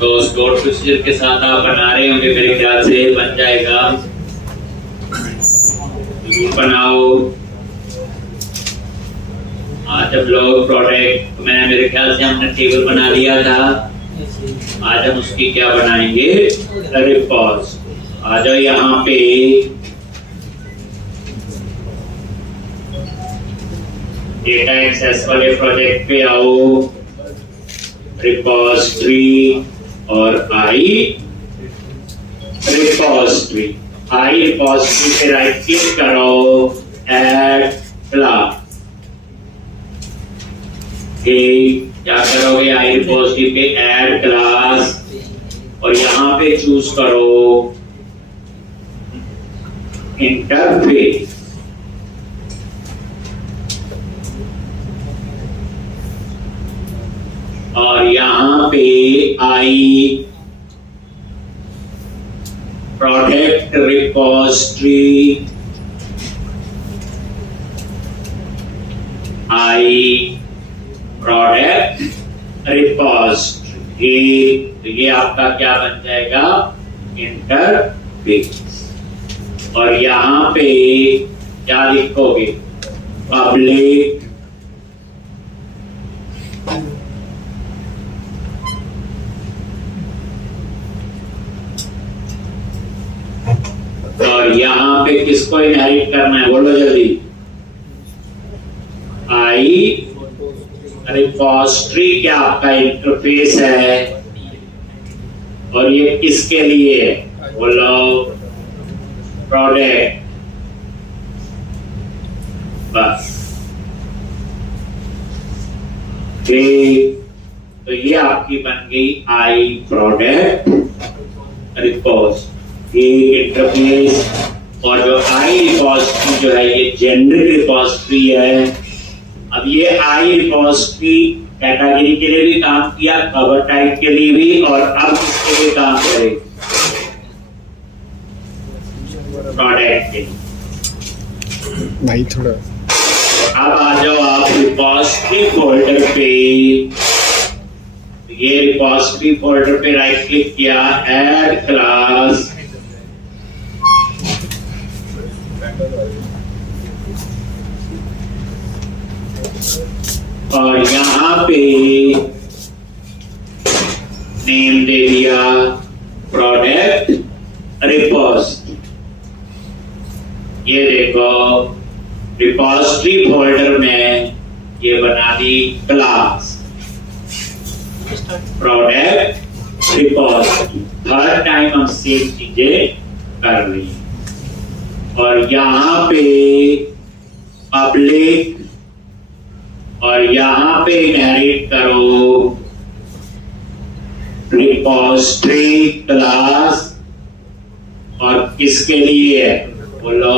तो store procedure के साथ आप बना रहे होंगे, मेरे ख्याल से बन जाएगा। बनाओ। आज हम लोग प्रोडक्ट में मेरे ख्याल से हमने टेबल बना लिया था। आज हम उसकी क्या बनाएंगे, रिपोर्ट। आ जाओ यहाँ पे डेटा एक्सेस वाले प्रोजेक्ट पे आओ, रिपोजिटरी और आई रिपोजिटरी पे राइट क्लिक करो, ऐड क्लास। क्या करोगे, आई रिपोजिटरी पे ऐड क्लास और यहाँ पे चूज करो इंटरफेस। और यहाँ पे I product repository, I product repository, ये आपका क्या बन जाएगा, इंटरफेस। और यहाँ पे क्या लिखोगे, पब्लिक और यहाँ पे किसको इनहेरिट करना है, बोलो जल्दी। आई रिपोजिटरी क्या आपका इंटरफेस है और ये किसके लिए है, बोलो प्रोडक्ट। बस तो ये आपकी बन गई आई प्रोडक्ट रिपोजिटरी इंटरफेस। और जो आई रिपोजिटरी जो है ये जेनरिक रिपोजिटरी है। अब ये आई रिपोजिटरी कैटेगरी के लिए भी काम किया, कवर टाइप के लिए भी, और अब किसके लिए काम करे, प्रोडक्ट के नहीं थोड़ा। अब आ जाओ आप रिपोजिटरी फोल्डर पे। ये रिपोजिटरी फोल्डर पे राइट क्लिक किया, ऐड क्लास, और यहाँ पे नेम दे दिया प्रोडक्ट रिपोजिटरी। ये देखो रिपोजिटरी फोल्डर में ये बना दी क्लास प्रोडक्ट रिपोजिटरी। हर टाइम हम सेम चीजें कर रही हैं। और यहाँ पे पब्लिक और यहाँ पे इनहेरिट करो रिपोजिटरी क्लास, और किसके लिए है, बोलो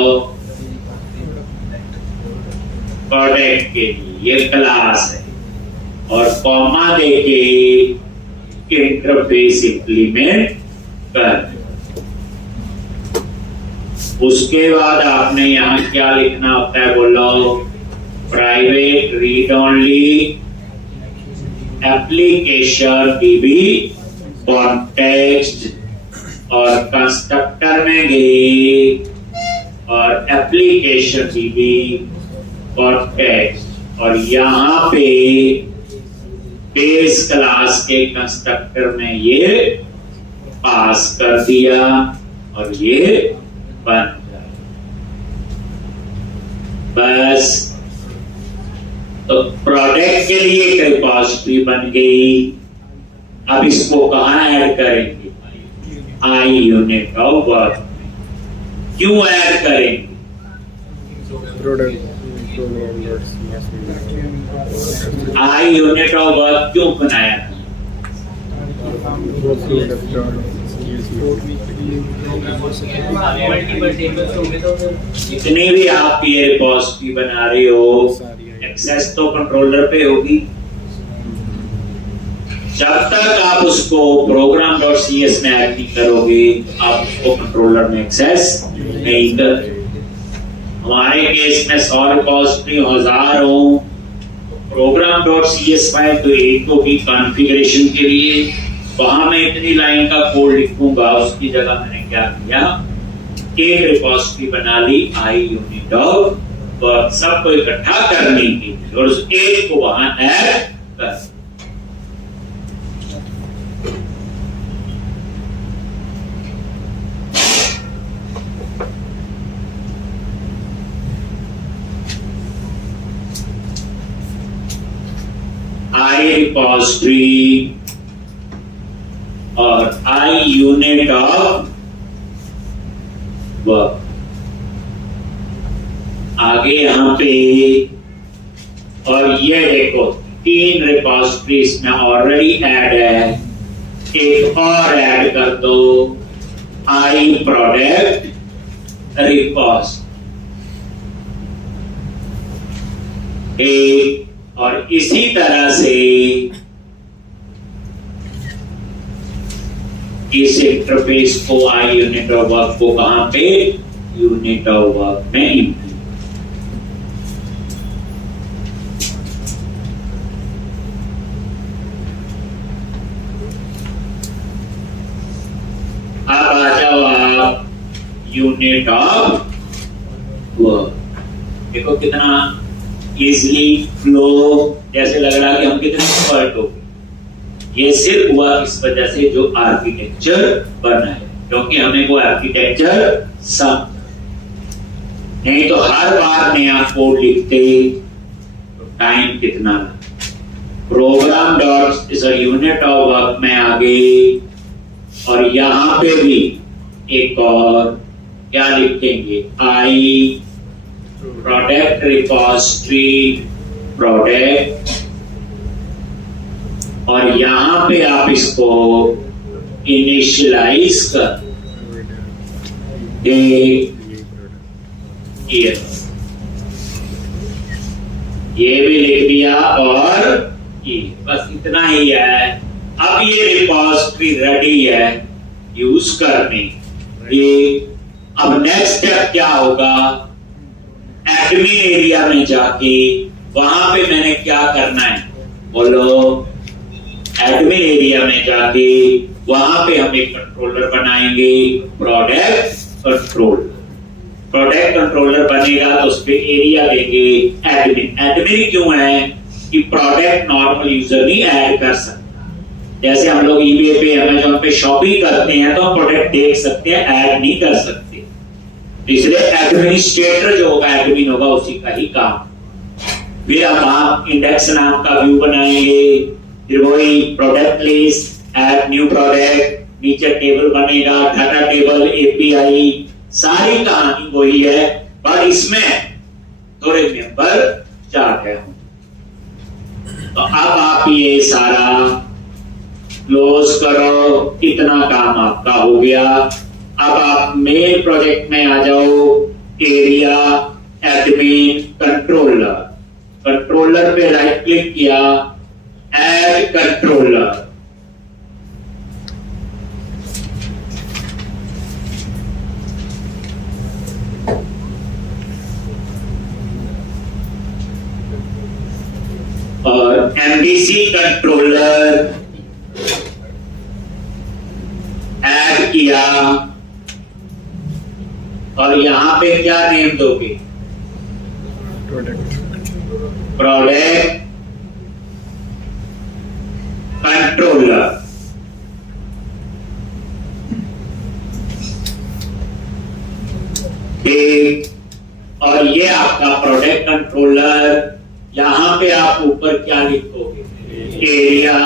प्रोडक्ट के लिए, ये क्लास है। और कॉमा देके इंटरफेस इंप्लीमेंट कर। उसके बाद आपने यहाँ क्या लिखना होता है, बोलो private read only application dB context, और कंस्ट्रक्टर में गए और एप्लीकेशन डीबी कॉन्टेक्स्ट, और यहाँ पे बेस क्लास के कंस्ट्रक्टर में ये पास कर दिया और ये बन जाए। बस तो प्रोडक्ट के लिए एक रिपोजिटरी बन गई। अब इसको कहाँ ऐड करेंगे, आई यूनिट ऑफ वर्क। क्यों ऐड करेंगे, आई यूनिट ऑफ वर्क क्यों बनाया, जितनी भी आप ये रिपोजिटरी बना रहे हो, एक्सेस तो कंट्रोलर पे होगी। जब तक आप उसको program.cs में ऐड नहीं करोगे, आप उसको कंट्रोलर में एक्सेस नहीं कर। हमारे केस में 100 रिपोजिटरी 1000 हो, program.cs फाइल तो एक होगी कॉन्फ़िगरेशन के लिए, वहां मैं इतनी लाइन का कोड लिखूंगा, उसकी जगह मैंने क्या किया, एक रिपोजिटरी बना ली आई यूनिट ऑफ वर्क, सबको इकट्ठा करने की और उस एक को वहां ऐड कर। आई रिपोजिटरी और आई यूनिट ऑफ वर्क। आगे यहां पे और ये देखो 3 रिपोजिटरीज में ऑलरेडी ऐड है, एक और ऐड कर दो, आई प्रोडक्ट रिपोजिटरी। और इसी तरह से इस इंटरफेस को आई यूनिट ऑफ वर्क को कहां पे, यूनिट ऑफ वर्क में इंप्लीमेंट। अब आ जाओ आप यूनिट ऑफ वर्क। देखो कितना इजली फ्लो, जैसे लग रहा है कि हम कितने एक्सपर्ट हो गए। ये सिर्फ हुआ इस वजह से जो आर्किटेक्चर बना है, क्योंकि हमें वो आर्किटेक्चर सब, नहीं तो हर बार नया कोड लिखते तो टाइम कितना लगता। प्रोग्राम डॉट्स इस यूनिट ऑफ वर्क में आ गए और यहां पे भी एक और क्या लिखेंगे, आई प्रोडक्ट रिपोजिटरी प्रोडक्ट, और यहां पे आप इसको इनिशियलाइज कर ये भी लिख दिया और ये बस इतना ही है। अब ये रिपोजिटरी रेडी है यूज करने। ये अब नेक्स्ट स्टेप क्या होगा, एडमिन एरिया में जाके वहां पे मैंने क्या करना है, बोलो। एडमिन एरिया में जाके वहां पे हम एक कंट्रोलर बनाएंगे, प्रोडक्ट कंट्रोलर। प्रोडक्ट कंट्रोलर बनेगा तो उस पे एरिया देंगे एडमिन। एडमिन क्यों है कि प्रोडक्ट नॉर्मल यूजर नहीं ऐड कर सकता। जैसे हम लोग ईबे पे, अमेज़न पे शॉपिंग करते हैं तो हम प्रोडक्ट देख सकते हैं, ऐड नहीं कर सकते। इसलिए एडमिनिस्ट्रेटर जो होगा, एडमिन होगा, उसी का ही काम। फिर अब आप इंडेक्स नाम का व्यू बनाएंगे, फिर वही product list, add new product, नीचे टेबल बनेगा, डाटा टेबल, एपीआई, सारी कहानी वही है, पर इसमें थोड़े मेंबर चार्ट है। तो अब आप ये सारा क्लोज करो, इतना काम आपका हो गया। अब आप मेन प्रोजेक्ट में आ जाओ, एरिया, एडमिन, कंट्रोलर। कंट्रोलर पे राइट क्लिक किया, ऐड कंट्रोलर। और एमडीसी कंट्रोलर ऐड किया और यहां पे क्या नेम दोगे, प्रोडक्ट कंट्रोलर। ठीक, और ये आपका प्रोडक्ट कंट्रोलर। यहां पे आप ऊपर क्या लिखोगे, एरिया।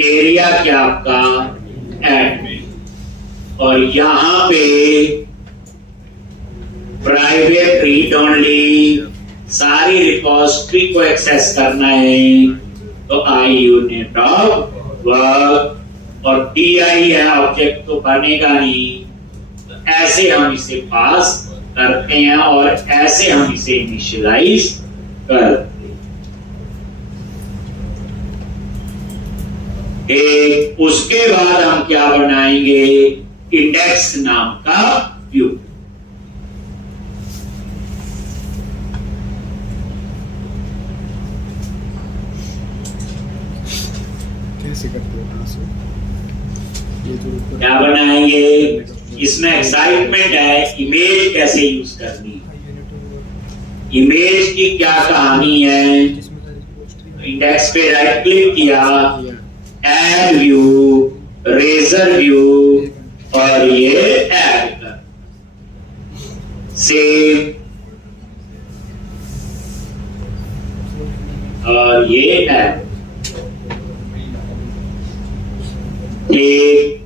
एरिया क्या आपका, एडमिन। और यहां पे प्राइवेट रीड ओनली, सारी रिपोजिटरी को एक्सेस करना है तो आई यूनिट ऑफ वर्क, और टीआई है, ऑब्जेक्ट तो बनेगा नहीं, तो ऐसे हम इसे पास करते हैं और ऐसे हम इसे इनिशियलाइज करते हैं। उसके बाद हम क्या बनाएंगे, इंडेक्स नाम का व्यू। कैसे करते हो? क्या बनाएंगे? इसमें एक्साइटमेंट है, इमेज कैसे यूज करनी है, इमेज की क्या कहानी है। इंडेक्स पे राइट क्लिक किया, ऐड व्यू, रेजर व्यू, और ये ऐड कर, सेव, और ये ऐड, ठीक।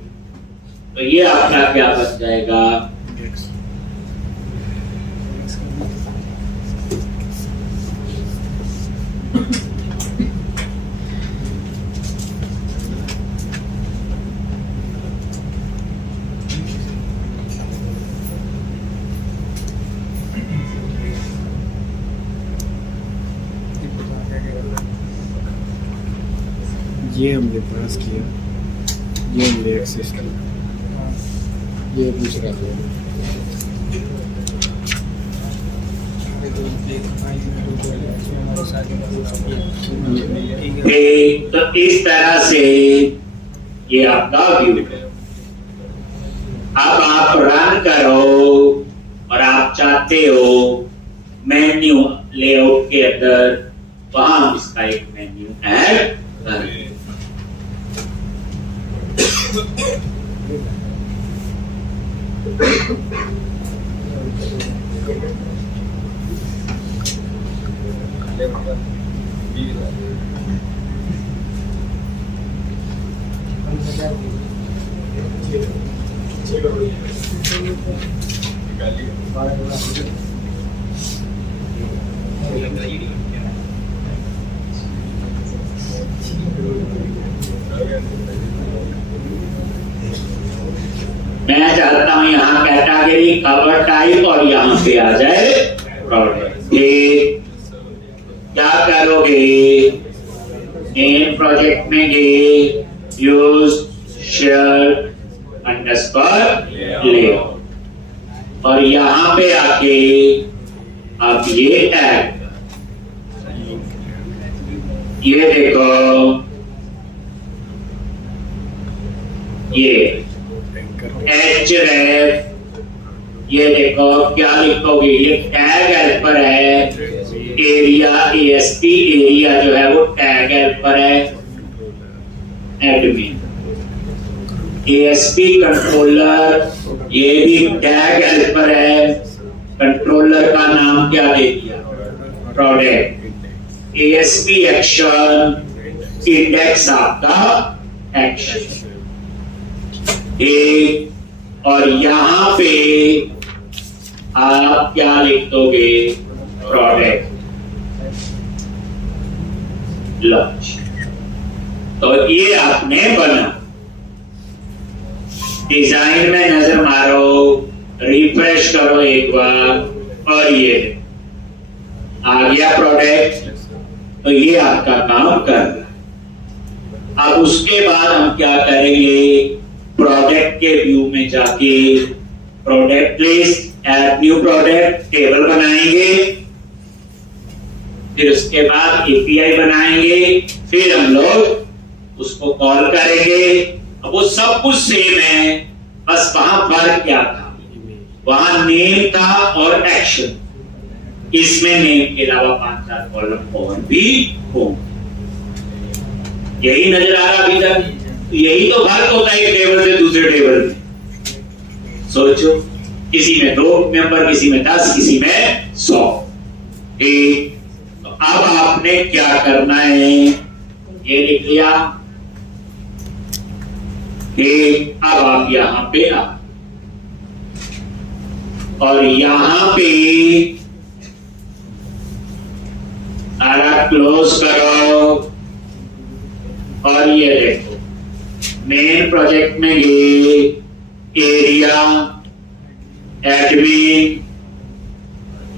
तो ये आपका क्या बन जाएगा? ये हमने पास किया, ये हमने एक्सेस किया, ये दूसरा है। तो इस तरह से ये आपका व्यू है। अब आप रन करो और आप चाहते हो मेन्यू लेआउट के अंदर वहां हम इसका एक मेन्यू ऐड करें। मैं चाहता हूं यहाँ कैटेगरी, कवर टाइप, और यहाँ पे आ जाए प्रोडक्ट। क्या करोगे? इन प्रोजेक्ट में गए, यूज शर्ट अंडरस्कोर लेआउट, और यहाँ पे आके आप ये ऐड, ये देखो, ये href, ये देखो क्या लिखोगे? ये टैग हेल्पर है, एरिया ASP एरिया जो है वो टैग हेल्पर है, एडमिन ASP कंट्रोलर, ये भी टैग हेल्पर है। कंट्रोलर का नाम क्या दे दिया? प्रोडक्ट। ASP एक्शन, इंडेक्स आपका एक्शन, एक, और यहां पे आप क्या लिख दोगे? Product launch. तो ये आपने बना। डिजाइन में नजर मारो, रिफ्रेश करो एक बार, और ये आ गया प्रोडक्ट। तो ये आपका काम कर रहा है। अब उसके बाद हम क्या करेंगे? प्रोडक्ट के व्यू में जाके product list, add new product, table बनाएंगे, फिर उसके बाद एपीआई बनाएंगे, फिर हम लोग उसको कॉल करेंगे। अब वो सब कुछ सेम है, बस वहां फर्क क्या था? वहां नेम था और एक्शन। इसमें नेम के अलावा 5-4 कॉलम और भी हो। यही नजर आ रहा अभी तक? यही तो फर्क होता है टेबल से दूसरे टेबल में। सोचो, किसी में 2 मेंबर, किसी में 10, किसी में 100। ठीक, तो अब आपने क्या करना है? ये लिख लिया। ठीक, अब आप यहां पे आ, और यहां पे सारा क्लोज करो, और ये देखो मेन प्रोजेक्ट में ये एरिया, एडमिन,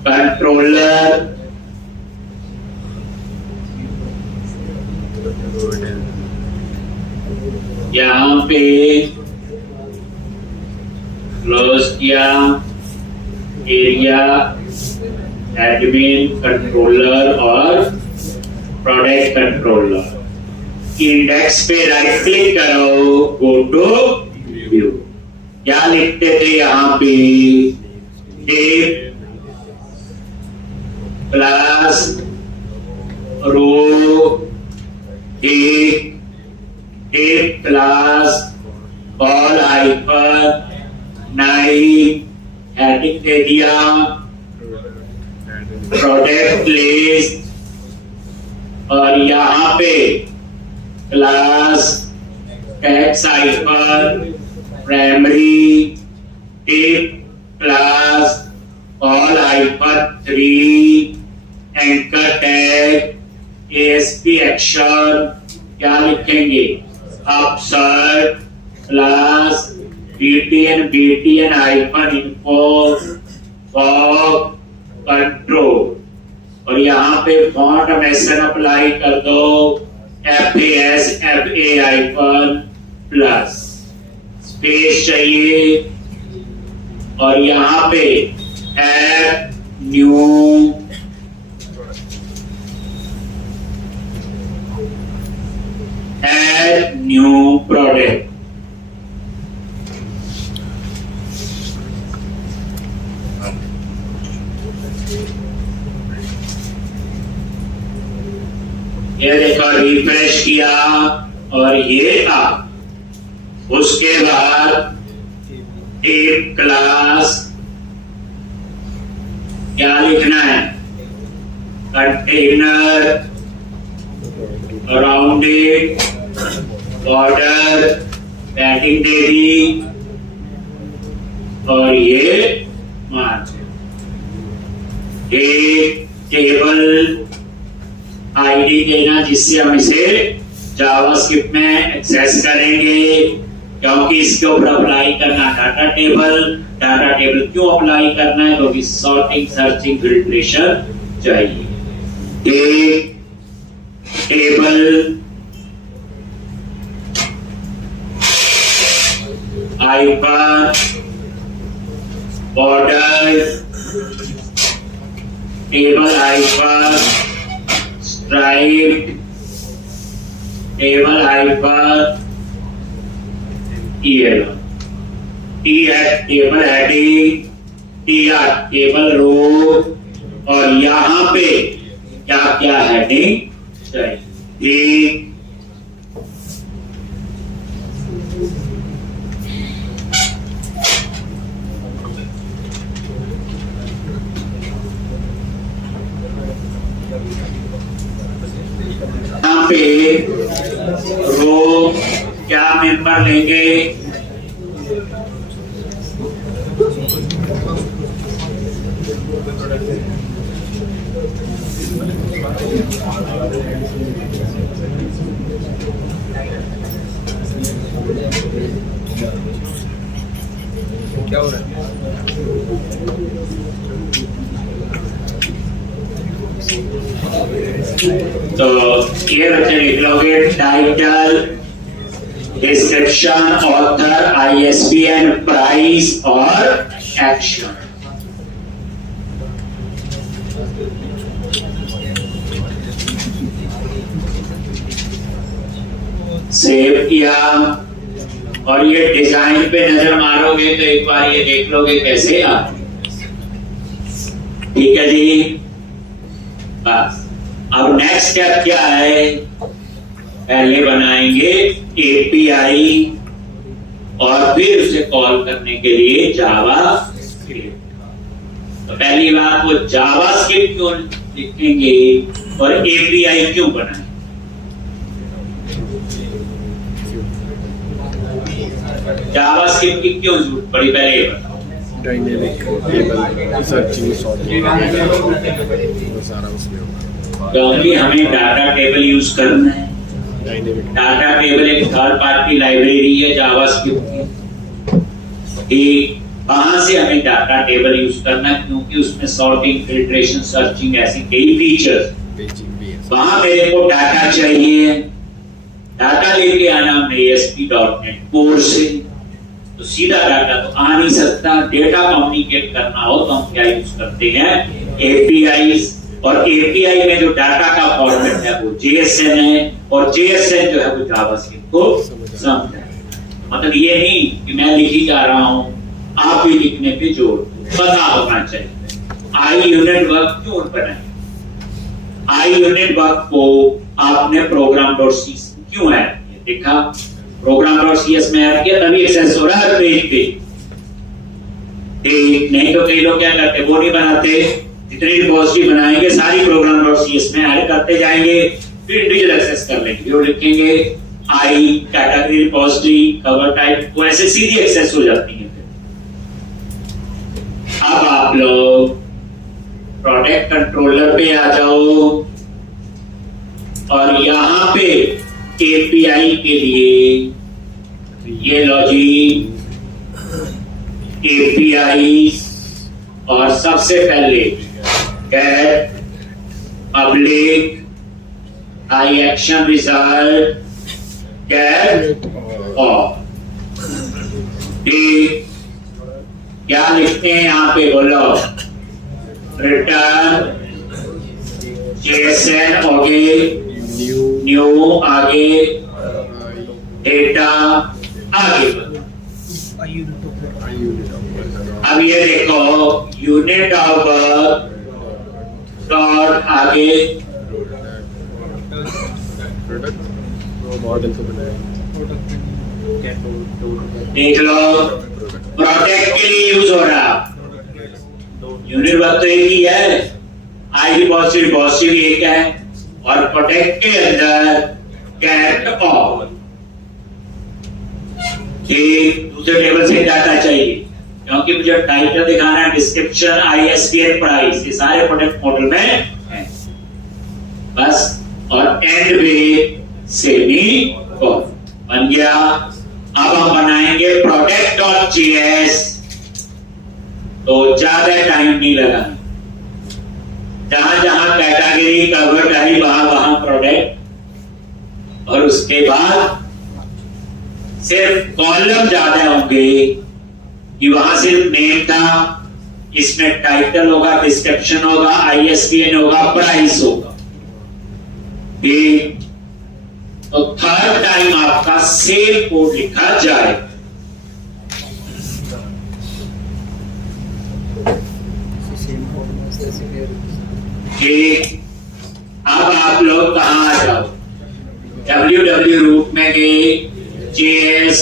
कंट्रोलर, यहां पे क्लोज किया, एरिया, एडमिन, कंट्रोलर और प्रोडक्ट कंट्रोलर। इंडेक्स पे राइट क्लिक करो, गो टू व्यू। क्या लिखते थे यहाँ पे? Tape plus row tape plus all hyphen nine, heading दे दिया प्रोडक्ट लिस्ट, और यहाँ पे class text hyphen primary tip plus all hyphen 3 anchor tag ASP action. क्या लिखेंगे? Upsert plus BTN hyphen info for control, और यहाँ पे फॉन्ट मेसन अप्लाई कर दो FAS FA hyphen plus, space चाहिए, और यहाँ पे ऐड न्यू प्रोडक्ट। ये देखो रिफ्रेश किया और ये था। उसके बाद एक क्लास क्या लिखना है? कंटेनर राउंडेड बॉर्डर पैडिंग दे दी, और ये मार्जिन। एक टेबल आईडी देना जिससे हम इसे जावास्क्रिप्ट में एक्सेस करेंगे, क्योंकि इसके ऊपर अप्लाई करना डाटा टेबल क्यों अप्लाई करना है? क्योंकि सॉर्टिंग सर्चिंग फिल्ट्रेशन चाहिए। Table hyphen border table hyphen stripe table hyphen table heading table row, और यहाँ पे क्या क्या हेडिंग चाहिए? यहाँ पे रो क्या मेंबर लेंगे? क्या हो रहा है? तो ये बच्चे लिख लोगे title, description, author, ISBN, price और एक्शन। सेव किया, और ये डिजाइन पे नजर मारोगे तो एक बार ये देख लोगे कैसे आते। ठीक है जी, बस। अब नेक्स्ट स्टेप क्या है? पहले बनाएंगे API और फिर उसे कॉल करने के लिए जावास्क्रिप्ट। तो पहली बात, वो जावास्क्रिप्ट क्यों लिखेंगे और API क्यों बनाएंगे? जावास्क्रिप्ट की क्यों जरूरत पड़ी, पहले ये बताओ। डायनेमिक टेबल सर्चिंग सॉर्टिंग वो सारा उसमें होगा, क्योंकि हमें डाटा टेबल यूज करना है। डाटा टेबल एक थर्ड पार्टी लाइब्रेरी है जावास्क्रिप्ट की, कहां से हमें डाटा टेबल यूज करना है? क्योंकि उसमें सॉर्टिंग, फिल्ट्रेशन, सर्चिंग ऐसी कई फीचर्स। वहां मेरे को डाटा चाहिए, डाटा लेके आना ASP.NET कोर से, तो सीधा डाटा तो आ नहीं सकता। डेटा कम्युनिकेट करना हो तो हम क्या यूज करते हैं? APIs, और API में जो डाटा का फॉर्मेट है वो JSN है, और JSN जो है वो जावास्क्रिप्ट को समझता है। मतलब ये नहीं कि मैं लिखी जा रहा हूं, आप भी लिखने पे जोर दो, पता होना चाहिए आई यूनिट वर्क क्यों बनाए, आई यूनिट वर्क को आपने program.cs क्यों ऐड किया, देखा program.cs में ऐड किया तभी एक्सेस हो रहा है पेज पे। नहीं तो कई लोग क्या करते, वो नहीं बनाते, जितनी रिपोजिटरी बनाएंगे सारी program.cs में ऐड करते जाएंगे, फिर इंडिविजुअल एक्सेस कर लेंगे, वो लिखेंगे I category repository cover type, वो ऐसे सीधी एक्सेस हो जाती है। अब आप लोग प्रोडक्ट कंट्रोलर पे आ जाओ और यहां पे एपीआई के लिए ये लॉजिक एपीआई और सबसे पहले gate public I action result gate और क्या लिखते हैं यहां पे बोलो, रिटर्न जेएसएन आगे न्यू आगे डेटा आगे। अब ये देखो यूनिट ऑफ डॉट आगे मॉडल तो बनाया, देख लो प्रोडक्ट के लिए यूज हो रहा, यूनिट वर्क तो एक ही है, आई रिपोजिटरी एक है और प्रोडक्ट के अंदर गेट ऑल, दूसरे टेबल से डाटा चाहिए क्योंकि मुझे टाइटल दिखाना है, डिस्क्रिप्शन आईएसबीएन प्राइस, ये सारे प्रोडक्ट मॉडल में है बस, और एंड में सेमीकोलन बन गया। अब हम बनाएंगे product.js, तो ज्यादा टाइम नहीं लगाना, जहां जहां कैटेगरी कवर टाइप वहां प्रोडक्ट, और उसके बाद सिर्फ कॉलम ज्यादा होंगे कि वहां सिर्फ नेम था, इसमें टाइटल होगा, डिस्क्रिप्शन होगा, आईएसबीएन होगा, प्राइस होगा, ठीक। तो थर्ड टाइम आपका सेम कोड लिखा जाए, ठीक। अब आप लोग कहां आ जाओ, www रूट में गए, JS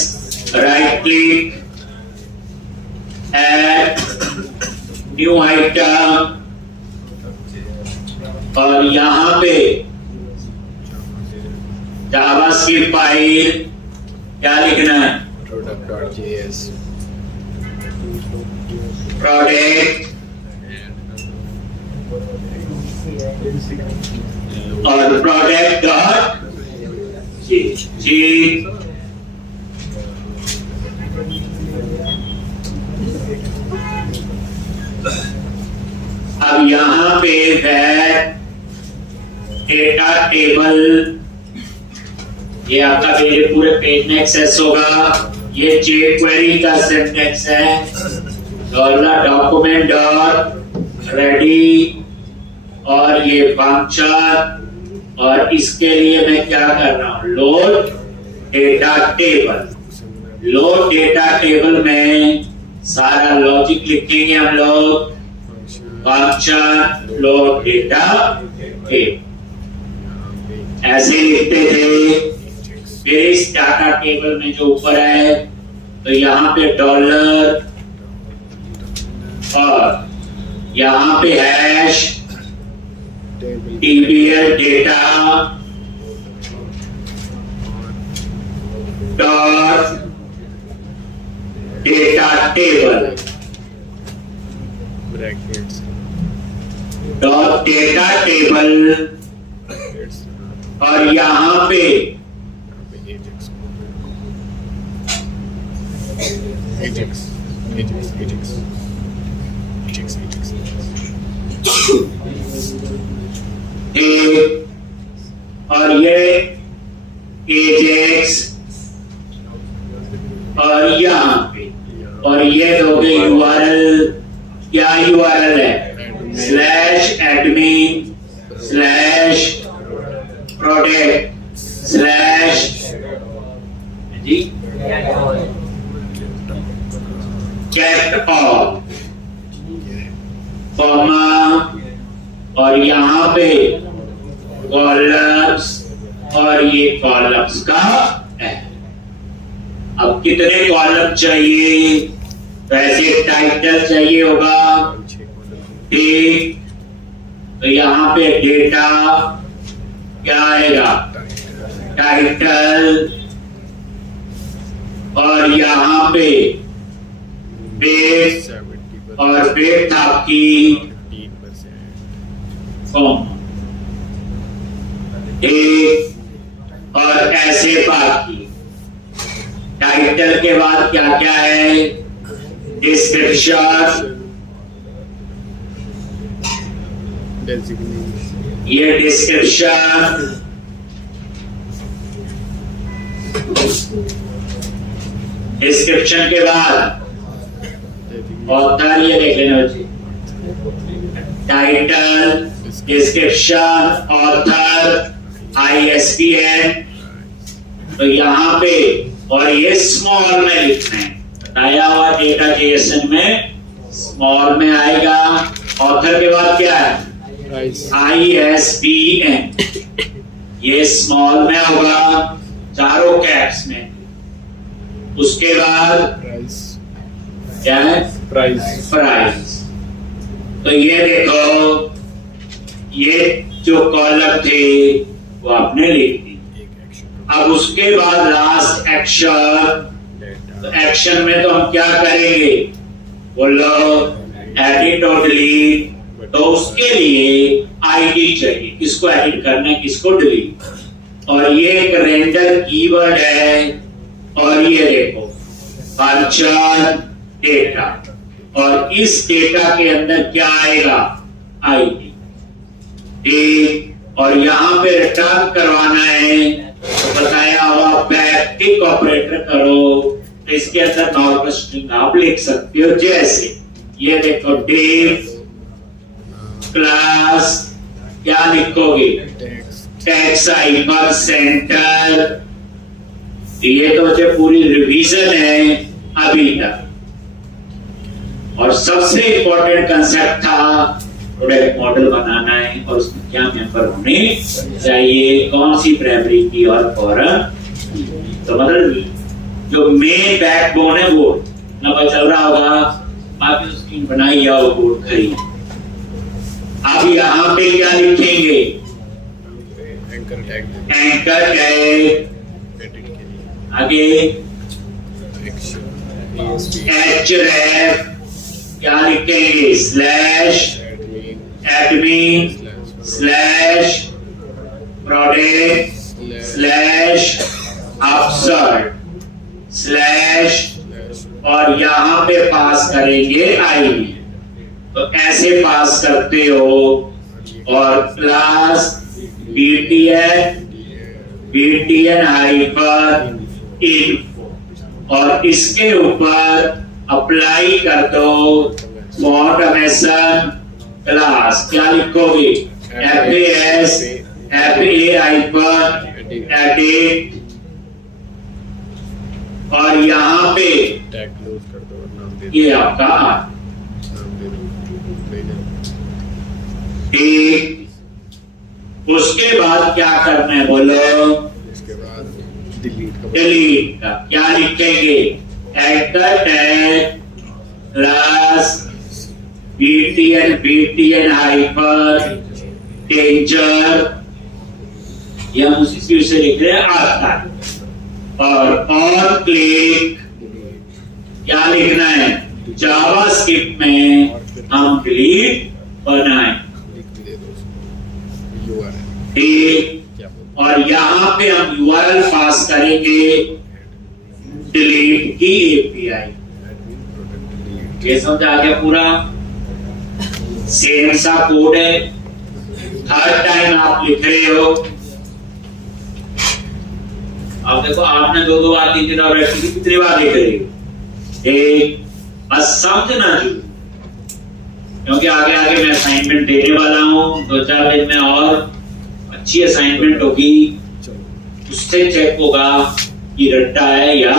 right click add new item, और यहां पे जावास्क्रिप्ट फाइल क्या लिखना है, product.js प्रोडक्ट और प्रोडक्ट डॉट जी। अब यहां पे है डेटा टेबल, ये आपका मेरे पूरे पेज में एक्सेस होगा, ये jQuery का सिंटैक्स है, $document dot ready, और ये फंक्शन, और इसके लिए मैं क्या कर रहा हूं, load data table, load data table में सारा लॉजिक लिखेंगे हम लोग, फंक्शन लोड डेटा टेबल ऐसे लिखते थे। फिर इस डाटा टेबल में जो ऊपर है तो यहाँ पे डॉलर, और यहाँ पे hash TBL data dot data table brackets dot data table, और यहाँ पे Ajax और ये एजेक्स, और यहाँ पे, और ये हो गए यूआरएल, क्या यूआरएल है, /admin /product / जी चेक ऑल कॉमा और यहाँ पे कॉलम्स और ये कॉलम्स का है। अब कितने कॉलम चाहिए? वैसे टाइटल चाहिए होगा, ठीक। तो यहाँ पे डेटा क्या आएगा? टाइटल। और यहाँ पे डेट और डेट आपकी एक और ऐसे बाकी। टाइटल के बाद क्या क्या है? डिस्क्रिप्शन, ये डिस्क्रिप्शन, डिस्क्रिप्शन के बाद ऑथर, ये देख लेना बच्चे, टाइटल, डिस्क्रिप्शन, ऑथर, ISBN। तो यहाँ पे और ये स्मॉल में लिखना है, बताया हुआ डेटा JSON में स्मॉल में आएगा। ऑथर के बाद क्या है? ISBN, ये स्मॉल में होगा, चारों कैप्स में। उसके बाद क्या है? प्राइस। तो ये देखो, ये जो कॉलम थे वो आपने लिख दी। अब उसके बाद लास्ट एक्शन। तो एक्शन में तो हम क्या करेंगे? बोलो, एडिट और डिलीट। तो उसके लिए आईडी चाहिए, किसको एडिट करना है, किसको डिलीट। और ये एक रेंडर कीवर्ड है। और ये देखो, फंक्शन डेटा, और इस डेटा के अंदर क्या आएगा? आईडी, ठीक। और यहाँ पे रिटर्न करवाना है, तो बताया हुआ बैकटिक ऑपरेटर करो। तो इसके अंदर नॉर्मल स्ट्रिंग आप लिख सकते हो, जैसे ये देखो, डेव क्लास, क्या लिखोगे? Tax hyper centre. ये तो जो पूरी रिवीजन है अभी तक। और सबसे इंपॉर्टेंट कंसेप्ट था प्रोडक्ट मॉडल बनाना है, और उसमें क्या मेंबर होने चाहिए, कौन सी प्राइमरी की और फॉरम। तो मतलब जो मेन बैकबोन है वो ना चल रहा होगा, बाकी उसकी बनाई जाओ बोर्ड खरीद। अब यहाँ पे क्या लिखेंगे? एंकर टैग, आगे href, क्या लिखेंगे? Slash admin slash product slash upsert slash, और यहाँ पे पास करेंगे आईडी। तो ऐसे पास करते हो। और क्लास btn हाइपर इन्फो, और इसके ऊपर अप्लाई कर दो ऑटोमेशन क्लास। क्या लिखोगे? FA हाइपर एडिट, और यहाँ पे ये आपका ठीक। उसके बाद क्या करना है बोलो? डिलीट का क्या लिखेंगे? Anchor tag plus btn hyper danger, ये हम उसी से लिख रहे हैं आता है। और क्लिक, क्या लिखना है? जावास्क्रिप्ट में हम डिलीट बनाए, ठीक। और यहाँ पे हम URL पास करेंगे डिलीट की API। ये समझ आ गया? पूरा सेम सा कोड है, हर टाइम आप लिख रहे हो। अब देखो, आपने दो बार 3 बार कितनी बार लिख रहे हो? एक, बस समझना जो, क्योंकि आगे आगे मैं असाइनमेंट देने वाला हूँ 2-4 दिन में, और अच्छी असाइनमेंट होगी, उससे चेक होगा कि रट्टा है या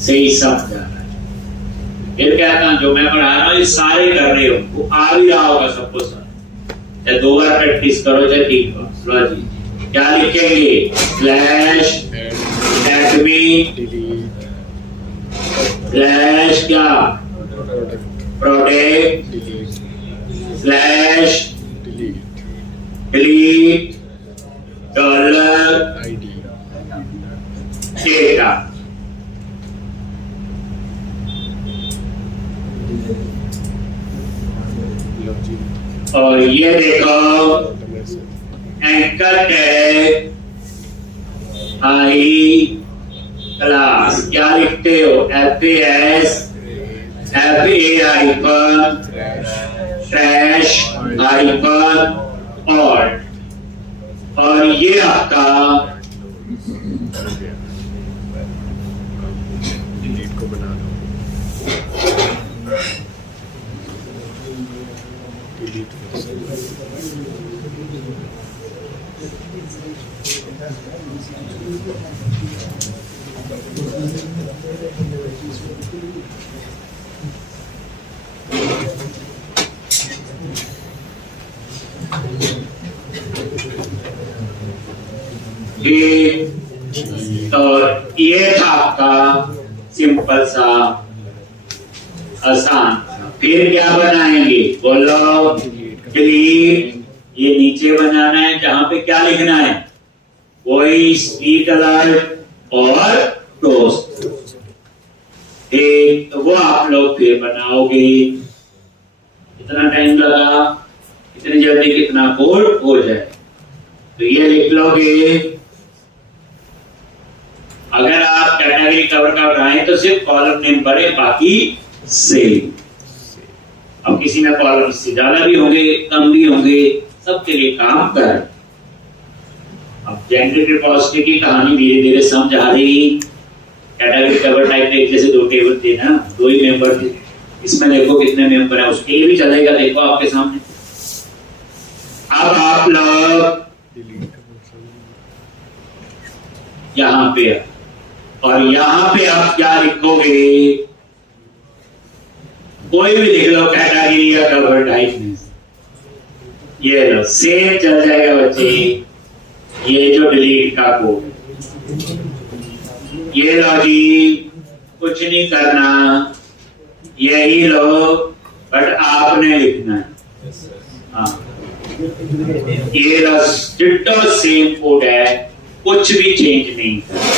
सही समझ आ रहा है। फिर कहता हूं जो मैं पढ़ा रहा हूं ये सारे कर रहे हो, वो आ भी रहा होगा सबको सर, चाहे 2 बार प्रैक्टिस करो चाहे 3 बार। लो जी, क्या लिखेंगे? स्लैश एडमिन डिलीट स्लैश क्या product delete slash delete delete dollar ID data. लो जी और ये देखो automatic anchor tag I class क्या लिखते हो? FAS FA ट्रैश और ये आपका डिलीट को बना दो डिलीट तो ये था आपका सिंपल सा आसान। फिर क्या बनाएंगे? बोलो। डिलीट, ये नीचे बनाना है जहां पे क्या लिखना है? वॉइस, स्पीक अलर्ट और टोस्ट। ठीक, तो वो आप लोग फिर बनाओगे। कितना टाइम लगा? इतनी जल्दी कितना कोड हो जाए? तो ये लिख लोगे। अगर आप कैटेगरी कवर का उठाएं तो सिर्फ कॉलम नेम भरे, बाकी सेम। अब किसी में कॉलम से ज्यादा भी होंगे, कम भी होंगे, सबके लिए काम कर। अब जेनरिक रिपोजिटरी की कहानी धीरे धीरे समझ आ रही। कैटेगरी कवर टाइप में जैसे 2 टेबल थे ना, 2 ही मेंबर थे, इसमें देखो कितने मेंबर है, उसके लिए भी चलेगा। देखो आपके सामने। अब आप लोग यहाँ पे, और यहाँ पे आप क्या लिखोगे? कोई भी लिख लो कैटेगरी या कवर टाइप में। ये लो, सेम चल जाएगा बच्चे। ये जो डिलीट का कोड, ये लो जी, कुछ नहीं करना, यही लो, बट आपने लिखना है। हाँ, ये लो, डिट्टो सेम कोड है, कुछ भी चेंज नहीं करना।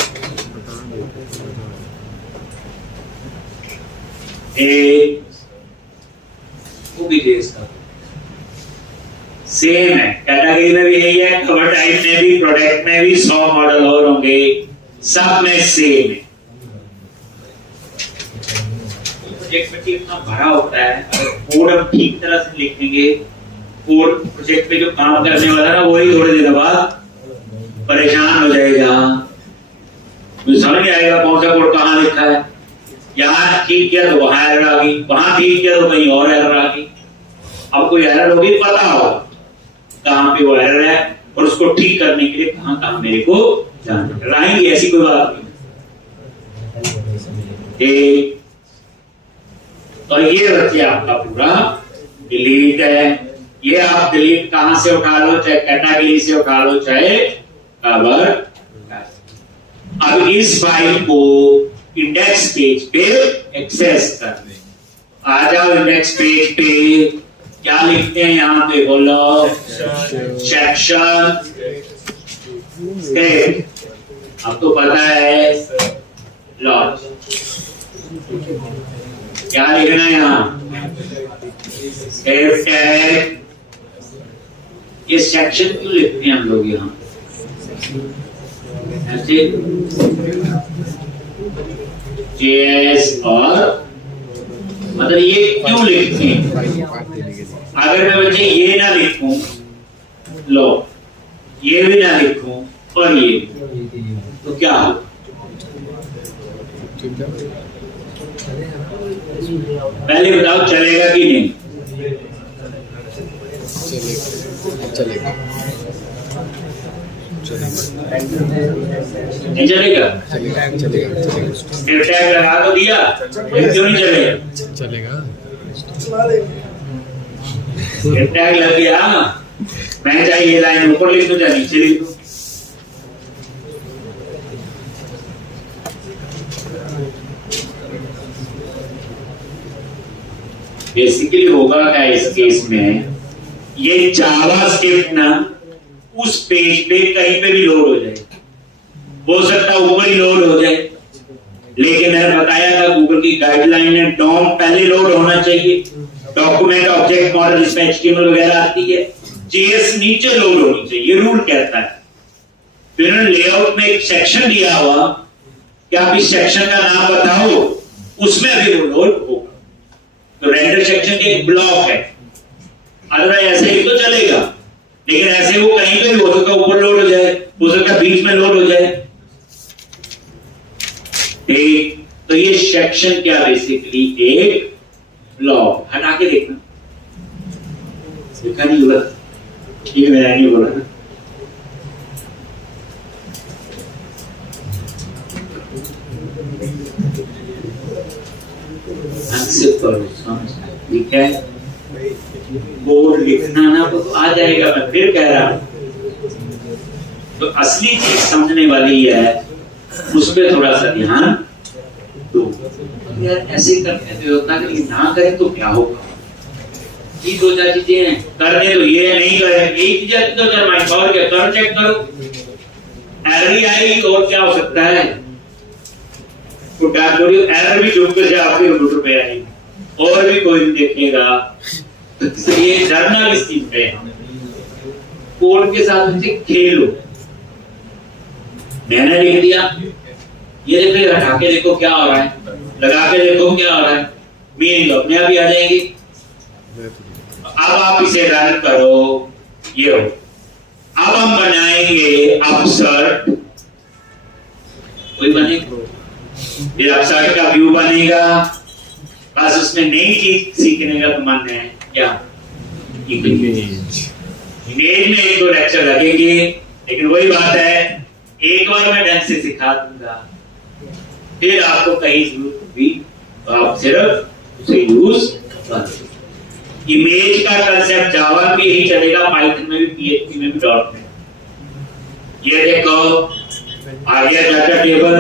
वो भी दे इसका सेम है। कैटेगरी में भी यही है, कवर टाइप में भी, प्रोडक्ट में भी 100 मॉडल और होंगे, सब में सेम है। प्रोजेक्ट में इतना भरा होता है, अगर कोड हम ठीक तरह से लिखेंगे, कोड प्रोजेक्ट पे जो काम करने वाला ना, वही थोड़े दिन बाद परेशान हो जाएगा, मुझे समझ नहीं आएगा कौन सा कोड कहाँ लिखा है। यहाँ ठीक किया तो वहां एरर आ गई, वहां ठीक किया तो कहीं और एरर आ गई। अब कोई एरर होगी, पता होगा कहाँ पे वो एरर है और उसको ठीक करने के लिए कहाँ कहाँ मेरे को जाना रहेंगी, ऐसी कोई बात नहीं। तो ये बच्चे आपका पूरा डिलीट है। ये आप डिलीट कहां से उठा लो, चाहे कैटेगरी से उठा लो, चाहे कवर। अब इस फाइल को इंडेक्स पेज पे एक्सेस कर दें। आ जाओ इंडेक्स पेज पे, क्या लिखते हैं यहाँ पे? बोलो। सेक्शन अब तो पता है, लॉज। क्या लिखना है यहाँ? टैग। ये सेक्शन क्यों लिखते हैं हम लोग यहाँ ऐसे? JS और मतलब ये क्यों लिखते हैं? अगर मैं बच्चे ये ना लिखूं, लो ये भी ना लिखूं और ये, तो क्या हो? पहले बताओ चलेगा कि नहीं? चलेगा नहीं चलेगा? चलेगा टैग लगा तो दिया, क्यों नहीं चलेगा? चलेगा। टैग लग गया। मैं चाहे ये लाइन ऊपर लिख दूं चाहे नीचे लिख दूं। बेसिकली होगा क्या इस केस में, ये जावास्क्रिप्ट ना उस पेज पे कहीं पे भी लोड हो जाए, हो सकता है ऊपर ही लोड हो जाए, लेकिन मैंने बताया था गूगल की गाइडलाइन है डॉम पहले लोड होना चाहिए, डॉक्यूमेंट ऑब्जेक्ट मॉडल इसमें एचटीएमएल वगैरह आती है, जेएस नीचे लोड होनी चाहिए, ये रूल कहता है। फिर लेआउट में एक सेक्शन दिया हुआ कि आप इस सेक्शन का नाम बताओ, उसमें अभी वो लोड होगा। तो रेंडर सेक्शन के एक ब्लॉक है, अगर ऐसे ही तो चलेगा, लेकिन ऐसे वो कहीं पे भी हो सकता है ऊपर लोड हो जाए, हो सकता है बीच में लोड हो जाए। ठीक, तो ये सेक्शन क्या बेसिकली एक ब्लॉक, हटा के देखना, देखा नहीं होगा, ये मैंने नहीं बोला ना। ठीक है, कोड लिखना ना तो आ जाएगा, मैं फिर कह रहा हूं। तो असली चीज समझने वाली है, उस पर थोड़ा सा ध्यान दो। यार ऐसे करने से होता है कि ना करें तो क्या होगा, ये दो चार चीजें हैं, करने तो ये नहीं करें, एक चीज तो टर्माइट और क्या कर चेक करो, एरर आई और क्या हो सकता है, तो एरर भी चुप कर जाए आपके कंप्यूटर पे आएगी और भी कोई देखेगा। तो ये डरना किस चीज पे, कोड के साथ उनसे खेलो। मैंने लिख दिया, ये देखो, हटा के देखो क्या हो रहा है, लगा के देखो क्या हो रहा है, मीनिंग अपने आप ही आ जाएगी। अब आप इसे रन करो, ये हो। अब हम बनाएंगे अपसर्ट, कोई बनेगा, ये अपसर्ट का व्यू बनेगा, बस उसमें नई चीज सीखने का तो मन है क्या, इमेज में एक दो लेक्चर लगेंगे, लेकिन वही बात है, एक बार मैं ढंग से सिखा दूंगा, फिर आपको कहीं जरूरत होगी तो आप सिर्फ उसे यूज कर। इमेज का कंसेप्ट जावा में ही चलेगा, पाइथन में भी, पीएचपी में भी, डॉट में। ये देखो आ गया डाटा टेबल।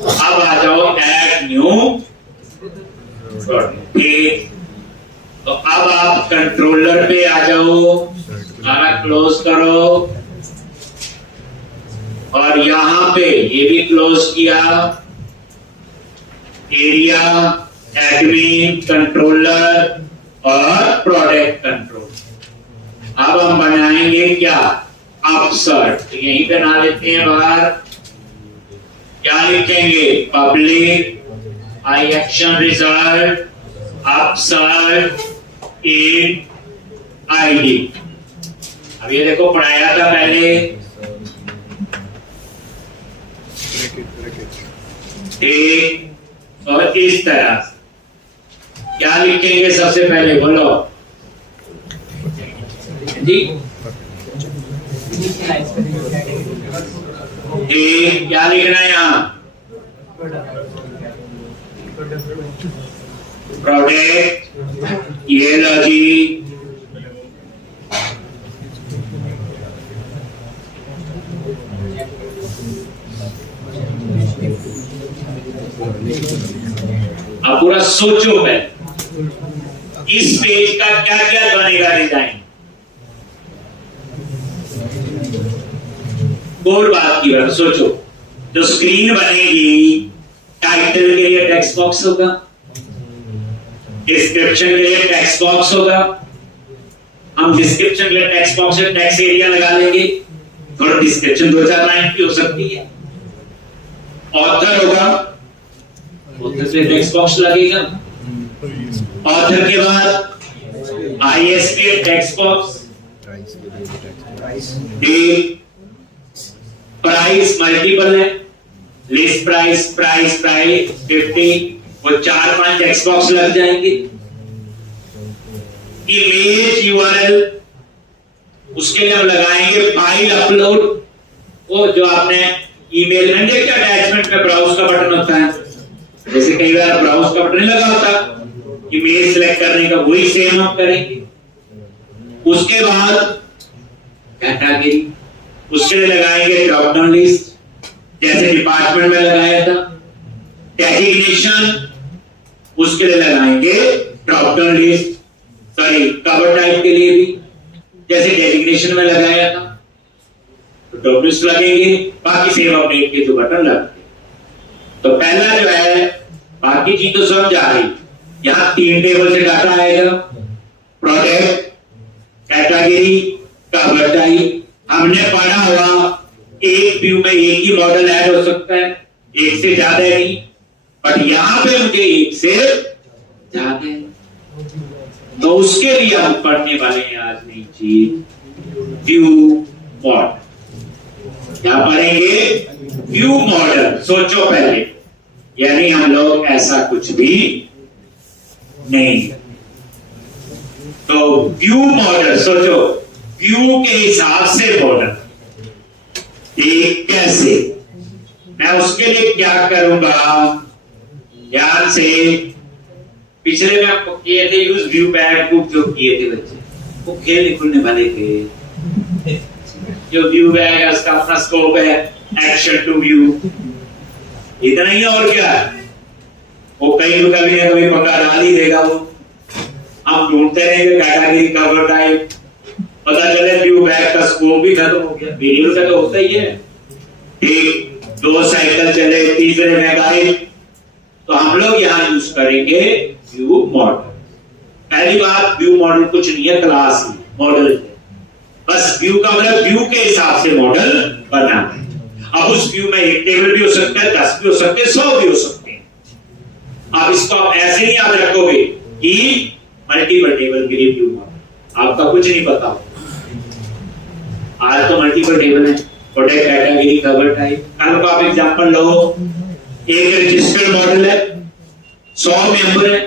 अब आ जाओ ऐड न्यू, तो अब आप कंट्रोलर पे आ जाओ, सारा क्लोज करो, और यहां पे ये भी क्लोज किया, एरिया, एडमिन, कंट्रोलर और प्रोडक्ट कंट्रोल। अब हम बनाएंगे क्या, अपसर्ट, तो यहीं पे ना लेते हैं बाहर, क्या लिखेंगे, public I action result upsert in ID. अब ये देखो पढ़ाया था पहले, ठीक, और इस तरह क्या लिखेंगे सबसे पहले, बोलो जी, क्या लिखना है यहाँ, प्रोडक्ट, ये लो जी, अब पूरा सोचो पहले, इस पेज का क्या क्या बनेगा डिजाइन, और बात की बात सोचो, जो स्क्रीन बनेगी, टाइटल के लिए टेक्स्ट बॉक्स होगा, डिस्क्रिप्शन के लिए टेक्स्ट बॉक्स होगा, हम डिस्क्रिप्शन के लिए टेक्स्ट बॉक्स में टेक्स्ट एरिया लगा लेंगे, और डिस्क्रिप्शन 2-4 लाइन की हो सकती है, ऑथर होगा, ऑथर पे टेक्स्ट बॉक्स लगेगा, ऑथर के बाद ISP text box, date, price multiple है, लिस्ट प्राइस, प्राइस 50, वो 4-5 टेक्स्ट बॉक्स लग जाएंगे, इमेज यूआरएल, उसके लिए हम लगाएंगे फाइल अपलोड, वो जो आपने ईमेल में देखा अटैचमेंट में ब्राउज का बटन होता है, जैसे कई बार ब्राउज का बटन लगा होता, इमेज सिलेक्ट करने का वही सेम हम करेंगे। उसके बाद कैटेगरी, उसके लिए लगाएंगे ड्रॉप डाउन लिस्ट, जैसे डिपार्टमेंट में लगाया था। डेजिग्नेशन, उसके लिए लगाएंगे drop down list, sorry cover type के लिए भी जैसे डेजिग्नेशन में लगाया था तो ड्रॉप लिस्ट लगेंगे। बाकी सेव अपडेट के जो बटन लगते हैं। तो पहला जो है, बाकी चीज तो समझ आ रही, यहां 3 टेबल से डाटा आएगा, प्रोडक्ट, कैटेगरी, कवर टाइप। हमने पढ़ा हुआ एक व्यू में एक ही मॉडल ऐड हो सकता है, एक से ज्यादा नहीं, बट यहां पे मुझे एक से ज्यादा है। तो उसके लिए हम पढ़ने वाले हैं आज नई चीज, व्यू मॉडल। क्या पढ़ेंगे? View model. सोचो पहले, यानी हम लोग ऐसा कुछ भी नहीं। तो व्यू मॉडल सोचो, व्यू के हिसाब से मॉडल एक कैसे, मैं उसके लिए क्या करूंगा? ध्यान से, पिछले में आपको किए थे यूज व्यू पैड बुक, जो किए थे बच्चे, वो खेलने खुलने वाले थे। जो व्यू बैग है उसका अपना स्कोप है, एक्शन टू व्यू, इतना ही है। और क्या, वो कहीं कभी ना कभी पकड़ा डाल ही देगा। वो हम ढूंढते रहेंगे कैटेगरी, कवर टाइप, पता चले व्यू बैग का स्कोप भी खत्म हो गया। वीडियो का तो होता ही है, ठीक, 2 साइकिल चले, तीसरे में गायब। तो हम लोग यहां यूज करेंगे व्यू मॉडल। पहली बात, व्यू मॉडल कुछ नहीं है, क्लास मॉडल है। बस व्यू का मतलब व्यू के हिसाब से मॉडल बना है। अब उस व्यू में एक टेबल भी हो सकता है, 10 भी हो सकते हैं, 100 भी हो सकते हैं। आप इसको आप ऐसे नहीं याद रखोगे कि मल्टीपल टेबल के लिए व्यू मॉडल, आपका कुछ नहीं पता। आज तो मल्टीपल टेबल है, प्रोडक्ट, कैटेगरी, कवर टाइप। कल को आप एग्जांपल लो, एक रजिस्टर्ड मॉडल है, 100 मेंबर है,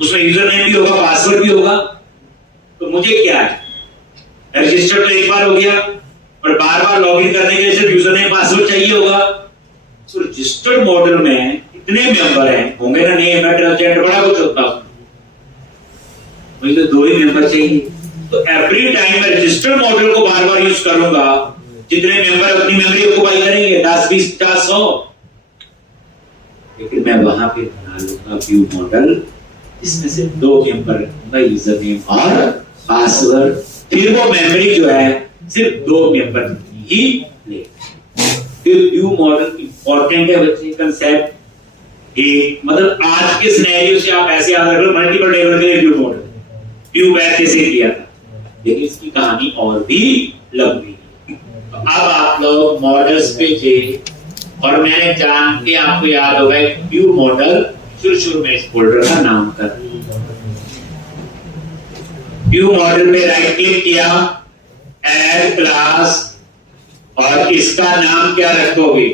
उसमें यूजर नेम भी होगा, पासवर्ड भी होगा। तो मुझे क्या है, रजिस्टर तो एक बार हो गया, और बार बार लॉगिन करने के लिए सिर्फ यूजर नेम पासवर्ड चाहिए होगा। तो रजिस्टर्ड मॉडल में इतने मेंबर हैं, होंगे ना, नेम एड्रेस जेंडर बड़ा कुछ होता है, मुझे तो 2 ही मेंबर चाहिए। तो एवरी टाइम मैं रजिस्टर्ड मॉडल को बार बार यूज करूंगा, जितने मेंबर अपनी मेमोरी ऑक्युपाई करेंगे, 10, 20, 50, 100, लेकिन मैं वहां पे बना लूंगा व्यू मॉडल, इसमें से 2 मेंबर रखूंगा, यूजर नेम और पासवर्ड। फिर वो मेमोरी जो है सिर्फ 2 मेंबर ही ले। फिर व्यू मॉडल इंपॉर्टेंट है बच्चे, कंसेप्ट। मतलब आज के सिनेरियो से आप ऐसे याद रख लो, मल्टीपल टेबल के लिए व्यू मॉडल, व्यू बैक कैसे किया था, लेकिन इसकी कहानी और भी लंबी। तो अब आप लोग मॉडल्स पे थे, और मैंने जान के आपको याद होगा एक व्यू मॉडल, शुरू में इस फोल्डर का नाम कर, व्यू मॉडल पे राइट क्लिक किया, ऐड क्लास, और इसका नाम क्या रखोगे?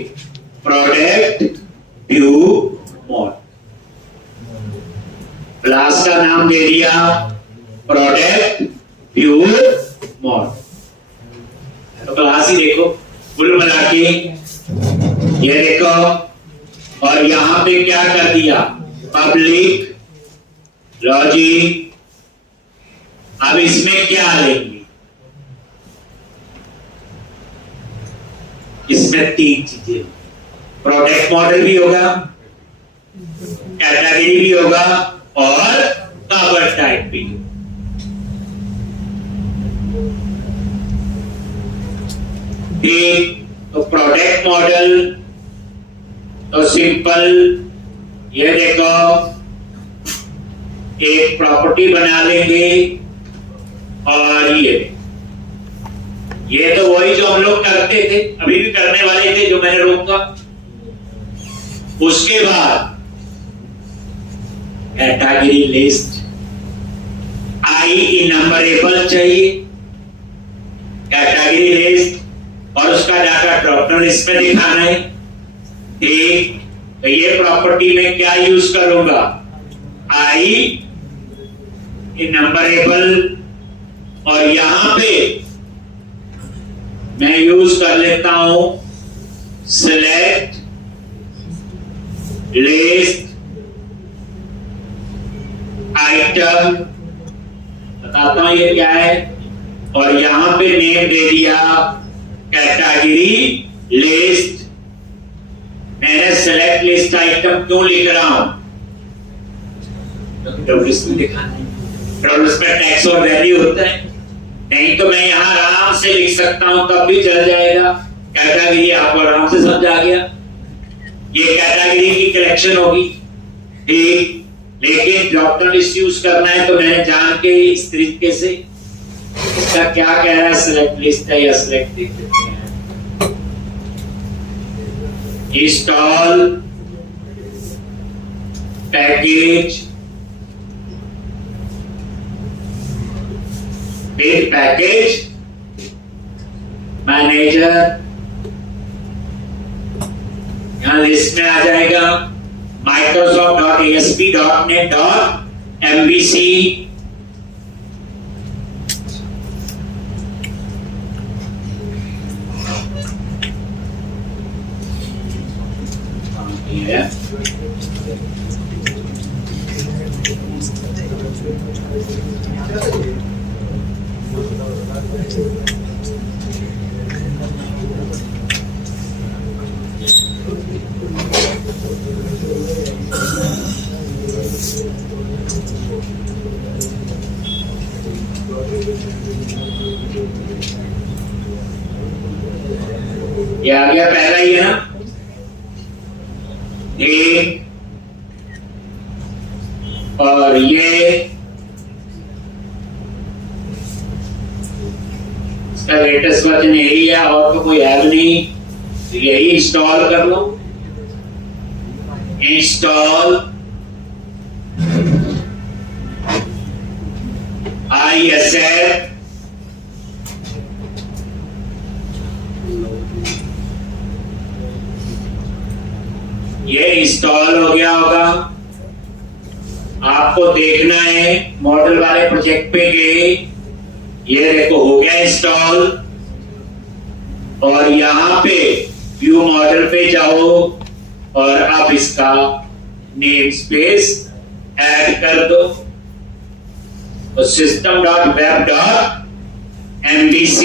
Product view model. क्लास का नाम दे दिया प्रोडक्ट व्यू मॉडल। तो क्लास ही देखो, कुल मिला के ये देखो, और यहां पे क्या कर दिया? Public logic. अब इसमें क्या लेंगे? इसमें 3 चीजें, प्रोडक्ट मॉडल भी होगा, कैटेगरी भी होगा, और कवर टाइप भी। तो प्रोडक्ट मॉडल तो सिंपल, ये देखो, एक प्रॉपर्टी बना लेंगे, और ये तो वही जो हम लोग करते थे, अभी भी करने वाले थे, जो मैंने रोका। उसके बाद कैटेगरी लिस्ट, आई इनम्बरेबल चाहिए कैटेगरी लिस्ट, और उसका डाटा ड्रॉप डाउन लिस्ट में दिखाना है। ठीक, तो ये प्रॉपर्टी में क्या यूज करूंगा? आई इनम्बरेबल, और यहां पे मैं यूज कर लेता हूं सिलेक्ट लिस्ट आइटम, बताता हूं ये क्या है, और यहां पे नेम दे दिया कैटेगरी लिस्ट। मैंने सेलेक्ट लिस्ट आइटम क्यों लिख रहा हूं? डब्ल्यूएस में लिखा है, डब्ल्यूएस में टैक्स और वैल्यू होता है, नहीं तो मैं यहां आराम से लिख सकता हूं, तब भी चल जाएगा। कैटेगरी आपको आराम से समझ आ गया, ये कैटेगरी की कलेक्शन होगी, ठीक। लेकिन ड्रॉप डाउन लिस्ट यूज करना है तो मैंने जान के इस तरीके से, इसका क्या कह रहा है, सिलेक्ट लिस्ट है या सिलेक्ट देख लेते हैं। Install package build package manager, यहां लिस्ट में आ जाएगा microsoft.asp.net.mbc। ये आ गया, पहला ही है ना, एक, और ये इसका लेटेस्ट वर्जन यही है, और तो कोई है नहीं, तो यही इंस्टॉल कर लो। इंस्टॉल ISF ये इंस्टॉल हो गया होगा। आपको देखना है मॉडल वाले प्रोजेक्ट पे गए, ये देखो हो गया इंस्टॉल, और यहां पे व्यू मॉडल पे जाओ और अब इसका नेम स्पेस ऐड कर दो, और system.web.mbc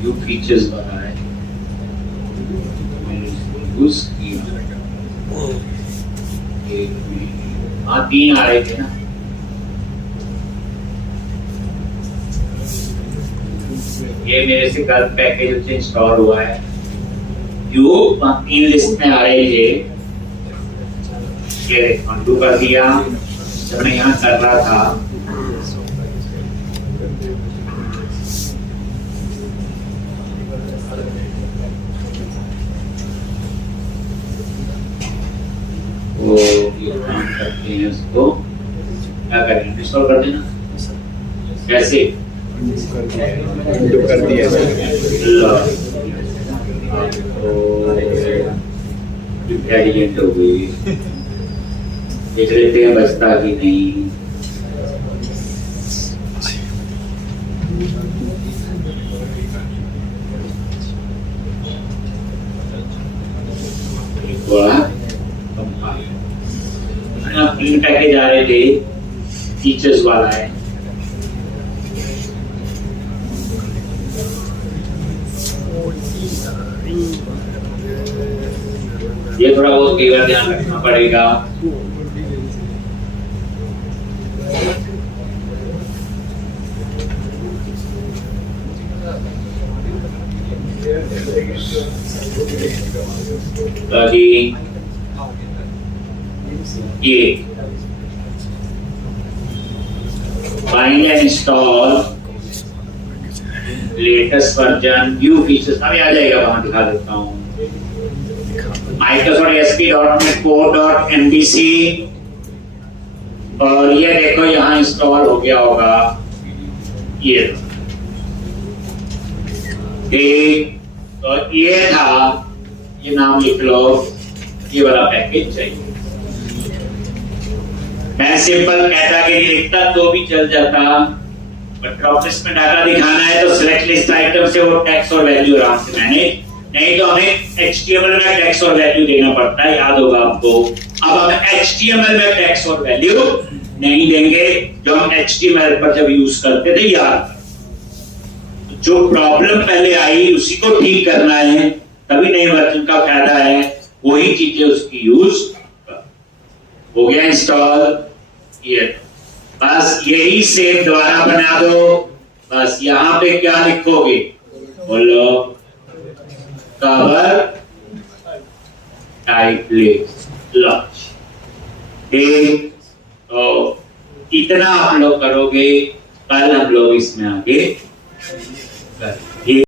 व्यू फीचर्स बनाए, यूज किया, हाँ 3 आ रहे थे ना, ये मेरे से गलत पैकेज से इंस्टॉल हुआ है, व्यू 3 लिस्ट में आ रहे थे, ये अनडू कर दिया जब मैं यहाँ कर रहा था। वो ये काम करते हैं, उसको क्या करें, इंस्टॉल कर देना, कैसे उंडो कर दिया इंटेलिजेंट हो गई, देख लेते हैं बचता कि नहीं। थोड़ा प्रिंट पैकेज आ रहे थे, फीचर्स वाला है, ये थोड़ा बहुत कई बार ध्यान रखना पड़ेगा। ताकि ये find and install latest version view features अभी आ जाएगा, वहां दिखा देता हूँ। Microsoft ASP.NET Core.MVC, और ये देखो यहाँ इंस्टॉल हो गया होगा, ये तो ये था, ये नाम लिख लो, ये वाला पैकेज चाहिए, मैं सिंपल कैटेगरी लिखता तो भी चल जाता, बट ड्रॉपलिस्ट में डाटा दिखाना है तो सिलेक्ट लिस्ट आइटम से वो टेक्स्ट और वैल्यू आराम से मैनेज, नहीं तो हमें HTML में टेक्स्ट और वैल्यू देना पड़ता है, याद होगा आपको। अब हम HTML में टेक्स्ट और वैल्यू नहीं देंगे जो हम HTML पर जब यूज करते थे, याद। जो प्रॉब्लम पहले आई उसी को ठीक करना है, तभी नए वर्जन का फायदा है, वही चीजें उसकी यूज हो गया इंस्टॉल। ये बस यही सेम दोबारा बना दो। बस यहां पे क्या लिखोगे, बोलो, कवर टाइप लॉन्च। ठीक, तो इतना आप लोग करोगे, कल हम लोग इसमें आगे